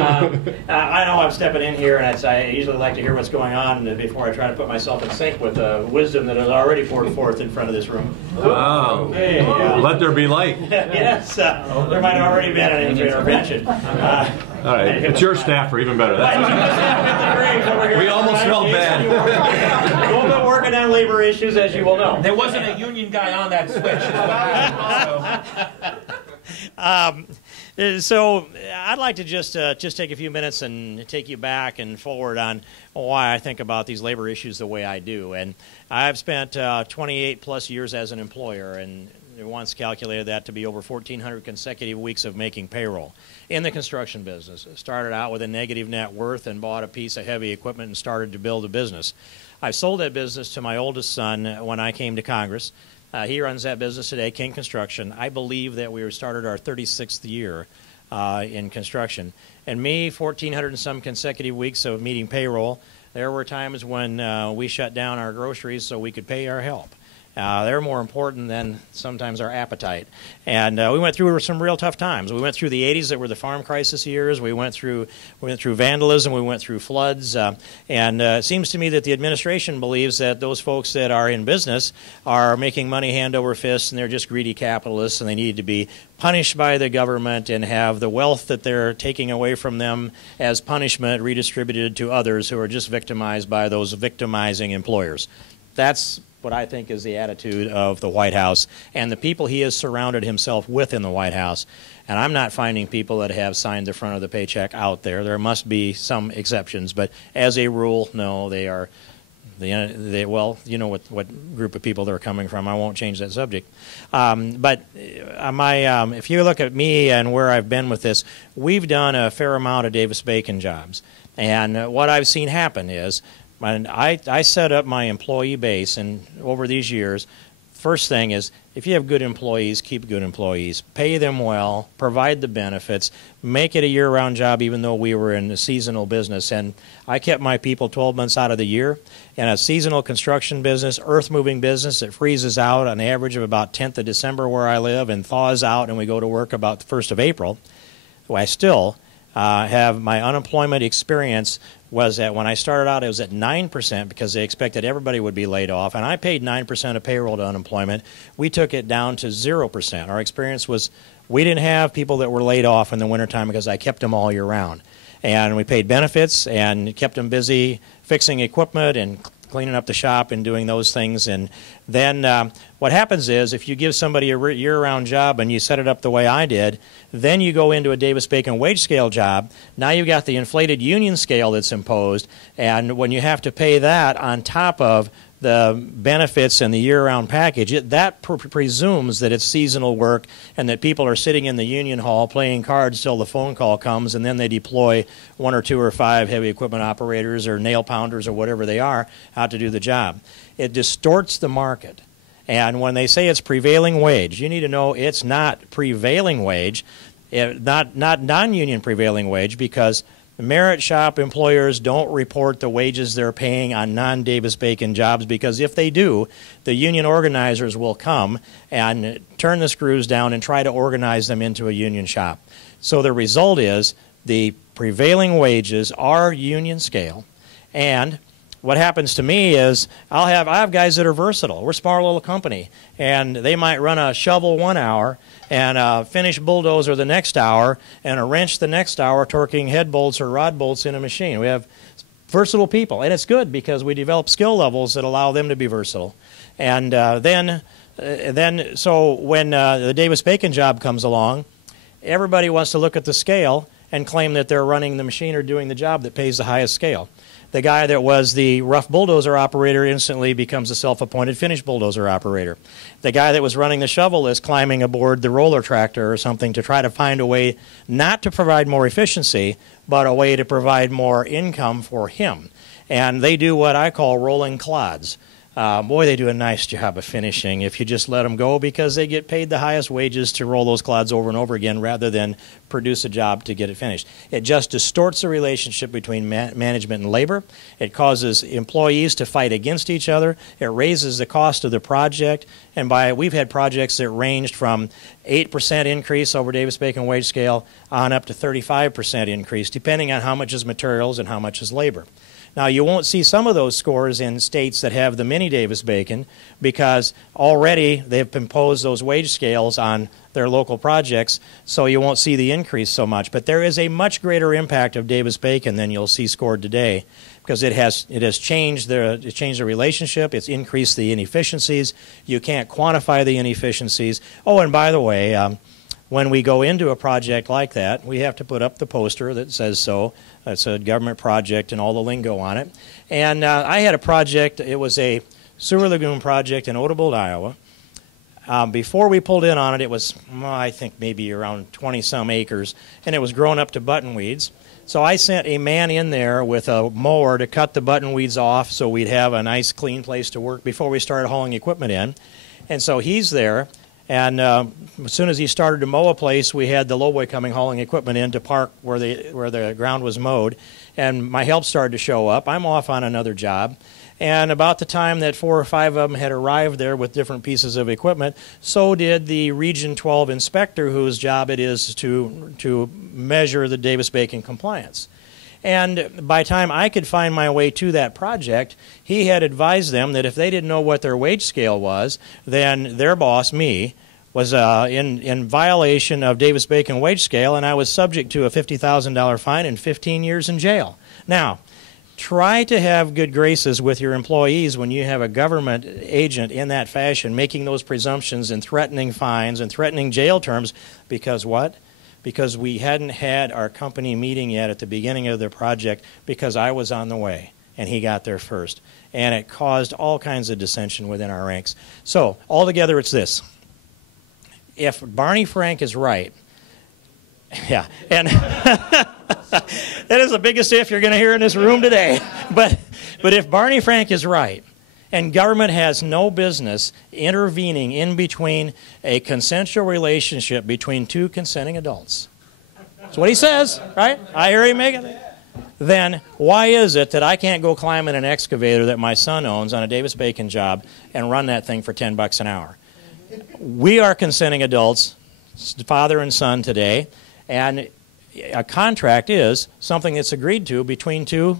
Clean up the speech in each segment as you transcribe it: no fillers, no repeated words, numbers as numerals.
I know I'm stepping in here, and I usually like to hear what's going on before I try to put myself in sync with the wisdom that is already poured forth in front of this room. Wow. Hey, let there be light. Yes, there might have already been an intervention. All right, it's your staffer, even better. We almost felt bad. We've been working on labor issues, as you will know. There wasn't a union guy on that switch. So I'd like to just take a few minutes and take you back and forward on why I think about these labor issues the way I do. And I've spent 28 plus years as an employer, and once calculated that to be over 1,400 consecutive weeks of making payroll in the construction business. Started out with a negative net worth and bought a piece of heavy equipment and started to build a business. I sold that business to my oldest son when I came to Congress. He runs that business today, King Construction. I believe that we started our 36th year in construction. And me, 1,400 and some consecutive weeks of meeting payroll. There were times when we shut down our groceries so we could pay our help. They're more important than sometimes our appetite. And we went through some real tough times. We went through the 80s that were the farm crisis years. We went through vandalism. We went through floods. And it seems to me that the administration believes that those folks that are in business are making money hand over fist, and they're just greedy capitalists, and they need to be punished by the government and have the wealth that they're taking away from them as punishment redistributed to others who are just victimized by those victimizing employers. That's what I think is the attitude of the White House and the people he has surrounded himself with in the White House. And I'm not finding people that have signed the front of the paycheck out there. There must be some exceptions, but as a rule, no, they are, well, you know what group of people they're coming from. I won't change that subject. If you look at me and where I've been with this, we've done a fair amount of Davis-Bacon jobs. And what I've seen happen is, and I set up my employee base, and over these years, first thing is, if you have good employees, keep good employees. Pay them well, provide the benefits, make it a year-round job even though we were in a seasonal business. And I kept my people 12 months out of the year. In a seasonal construction business, earth-moving business, it freezes out on average of about 10th of December where I live and thaws out, and we go to work about the 1st of April. Well, I still have my unemployment experience was that when I started out, it was at 9% because they expected everybody would be laid off, and I paid 9% of payroll to unemployment. We took it down to 0%. Our experience was we didn't have people that were laid off in the wintertime because I kept them all year round. And we paid benefits and kept them busy fixing equipment and cleaning up the shop and doing those things. And then what happens is if you give somebody a year-round job and you set it up the way I did, then you go into a Davis-Bacon wage scale job. Now you've got the inflated union scale that's imposed, and when you have to pay that on top of the benefits and the year-round package, that presumes that it's seasonal work and that people are sitting in the union hall playing cards till the phone call comes, and then they deploy 1 or 2 or 5 heavy equipment operators or nail pounders or whatever they are out to do the job. It distorts the market. And when they say it's prevailing wage, you need to know it's not prevailing wage, not non-union prevailing wage, because merit shop employers don't report the wages they're paying on non-Davis-Bacon jobs, because if they do, the union organizers will come and turn the screws down and try to organize them into a union shop. So the result is the prevailing wages are union scale, and what happens to me is I have guys that are versatile. We're a small little company, and they might run a shovel 1 hour and a finish bulldozer the next hour and a wrench the next hour torquing head bolts or rod bolts in a machine. We have versatile people, and it's good because we develop skill levels that allow them to be versatile. And so when the Davis-Bacon job comes along, everybody wants to look at the scale and claim that they're running the machine or doing the job that pays the highest scale. The guy that was the rough bulldozer operator instantly becomes a self-appointed finish bulldozer operator. The guy that was running the shovel is climbing aboard the roller tractor or something to try to find a way not to provide more efficiency, but a way to provide more income for him. And they do what I call rolling clods. boy, they do a nice job of finishing if you just let them go, because they get paid the highest wages to roll those clods over and over again rather than produce a job to get it finished. It just distorts the relationship between management and labor. It causes employees to fight against each other. It raises the cost of the project. And we've had projects that ranged from 8% increase over Davis-Bacon wage scale on up to 35% increase, depending on how much is materials and how much is labor. Now, you won't see some of those scores in states that have the mini Davis-Bacon, because already they've imposed those wage scales on their local projects, so you won't see the increase so much. But there is a much greater impact of Davis-Bacon than you'll see scored today, because it has changed the relationship. It's increased the inefficiencies. You can't quantify the inefficiencies. Oh, and by the way, when we go into a project like that, we have to put up the poster that says so. It's a government project and all the lingo on it. And I had a project. It was a sewer lagoon project in Odebolt, Iowa. Before we pulled in on it, it was, I think, maybe around 20-some acres, and it was grown up to buttonweeds. So I sent a man in there with a mower to cut the buttonweeds off so we'd have a nice, clean place to work before we started hauling equipment in. And so he's there. And as soon as he started to mow a place, we had the lowboy coming hauling equipment in to park where the ground was mowed. And my help started to show up. I'm off on another job. And about the time that 4 or 5 of them had arrived there with different pieces of equipment, so did the Region 12 inspector, whose job it is to measure the Davis-Bacon compliance. And by the time I could find my way to that project, he had advised them that if they didn't know what their wage scale was, then their boss, me, was in violation of Davis-Bacon wage scale, and I was subject to a $50,000 fine and 15 years in jail. Now, try to have good graces with your employees when you have a government agent in that fashion, making those presumptions and threatening fines and threatening jail terms, because what? Because we hadn't had our company meeting yet at the beginning of the project, because I was on the way and he got there first. And it caused all kinds of dissension within our ranks. So altogether it's this. If Barney Frank is right, yeah, and that is the biggest if you're going to hear in this room today. But if Barney Frank is right, and government has no business intervening in between a consensual relationship between 2 consenting adults. That's what he says, right? I hear him making it. Then why is it that I can't go climb in an excavator that my son owns on a Davis-Bacon job and run that thing for $10 an hour? We are consenting adults, father and son today, and a contract is something that's agreed to between 2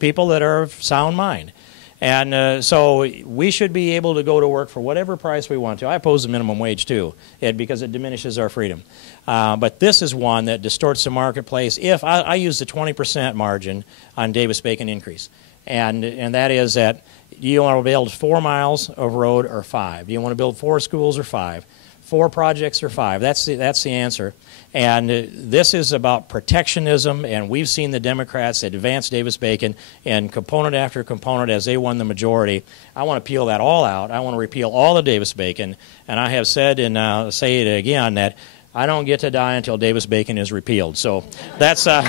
people that are of sound mind. And so we should be able to go to work for whatever price we want to. I oppose the minimum wage too, because it diminishes our freedom. But this is one that distorts the marketplace. If I use the 20% margin on Davis-Bacon increase, and that is that you want to build 4 miles of road or 5? Do you want to build 4 schools or 5? 4 projects or 5? That's the answer. And this is about protectionism, and we've seen the Democrats advance Davis-Bacon in component after component as they won the majority. I want to peel that all out. I want to repeal all the Davis-Bacon, and I have said, and I'll say it again, that I don't get to die until Davis-Bacon is repealed. So that's, I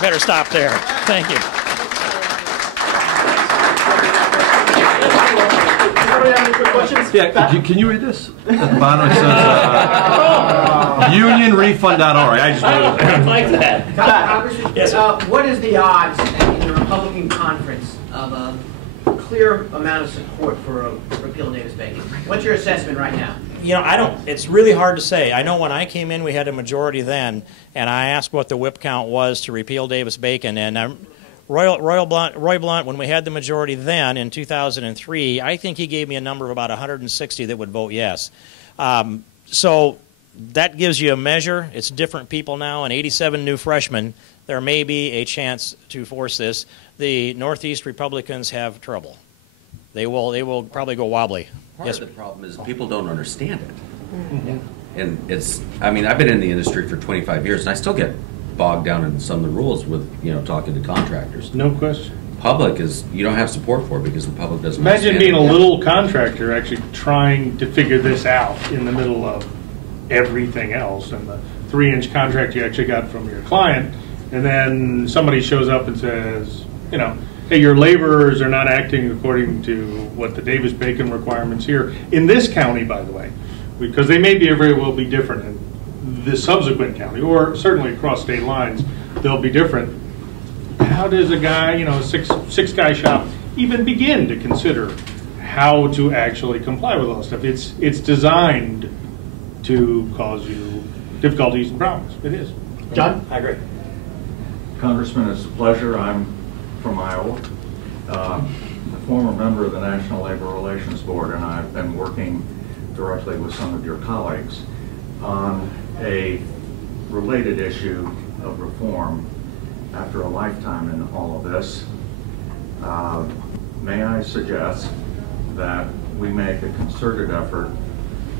better stop there. Thank you. Yeah, can you read this? At the bottom it says unionrefund.org. I just read it. I like that. Congressman, Yes, what is the odds in the Republican conference of a clear amount of support for repeal of Davis-Bacon? What's your assessment right now? You know, it's really hard to say. I know when I came in, we had a majority then, and I asked what the whip count was to repeal Davis-Bacon, and Roy Blunt, when we had the majority then in 2003, I think he gave me a number of about 160 that would vote yes. So that gives you a measure. It's different people now, and 87 new freshmen. There may be a chance to force this. The Northeast Republicans have trouble. They will probably go wobbly. Part of the problem is people don't understand it. And it's, I mean, I've been in the industry for 25 years, and I still get bogged down in some of the rules with, talking to contractors. No question. Public is, you don't have support for it because the public doesn't Imagine understand being it. a little contractor actually trying to figure this out in the middle of everything else, and the 3-inch contract you actually got from your client, and then somebody shows up and says, hey, your laborers are not acting according to what the Davis-Bacon requirements here, in this county, by the way, because they may be very well be different in the subsequent county, or certainly across state lines, they'll be different. How does a guy, you know, six guy shop even begin to consider how to actually comply with all this stuff? It's designed to cause you difficulties and problems. It is. John? I agree. Congressman, it's a pleasure. I'm from Iowa, a former member of the National Labor Relations Board, and I've been working directly with some of your colleagues on a related issue of reform after a lifetime in all of this. May I suggest that we make a concerted effort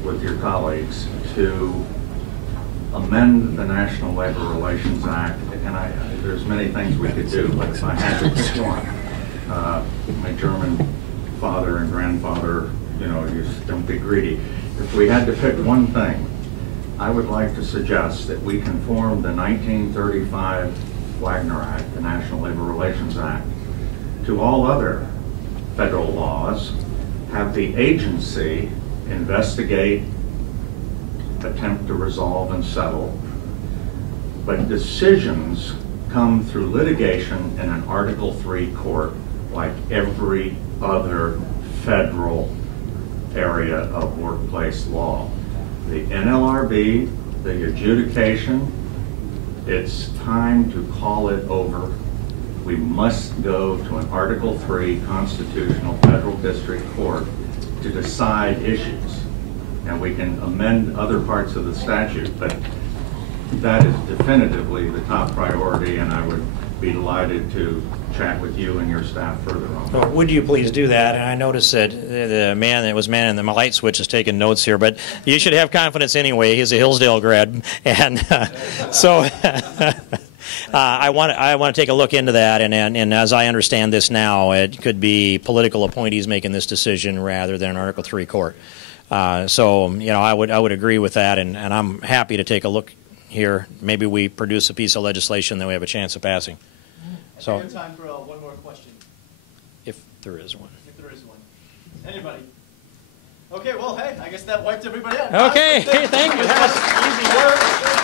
with your colleagues to amend the National Labor Relations Act, and there's many things we could do, but if I had to pick one, my German father and grandfather, you know, you just don't be greedy. If we had to pick one thing, I would like to suggest that we conform the 1935 Wagner Act, the National Labor Relations Act, to all other federal laws, have the agency investigate, attempt to resolve and settle, but decisions come through litigation in an Article 3 court like every other federal area of workplace law. The NLRB, the adjudication, it's time to call it over. We must go to an Article 3 constitutional federal district court to decide issues. And we can amend other parts of the statute, but that is definitively the top priority, and I would be delighted to chat with you and your staff further on that. Well, would you please do that? And I noticed that the man that was manning the light switch is taking notes here, but you should have confidence anyway. He's a Hillsdale grad, and so I want to take a look into that. And as I understand this now, it could be political appointees making this decision rather than an Article 3 court. So you know, I would agree with that, and I'm happy to take a look here. Maybe we produce a piece of legislation that we have a chance of passing. So, we have time for one more question. If there is one. If there is one. Anybody? Okay, well, hey, I guess that wiped everybody out. Okay, hey, thank you. That was easy work.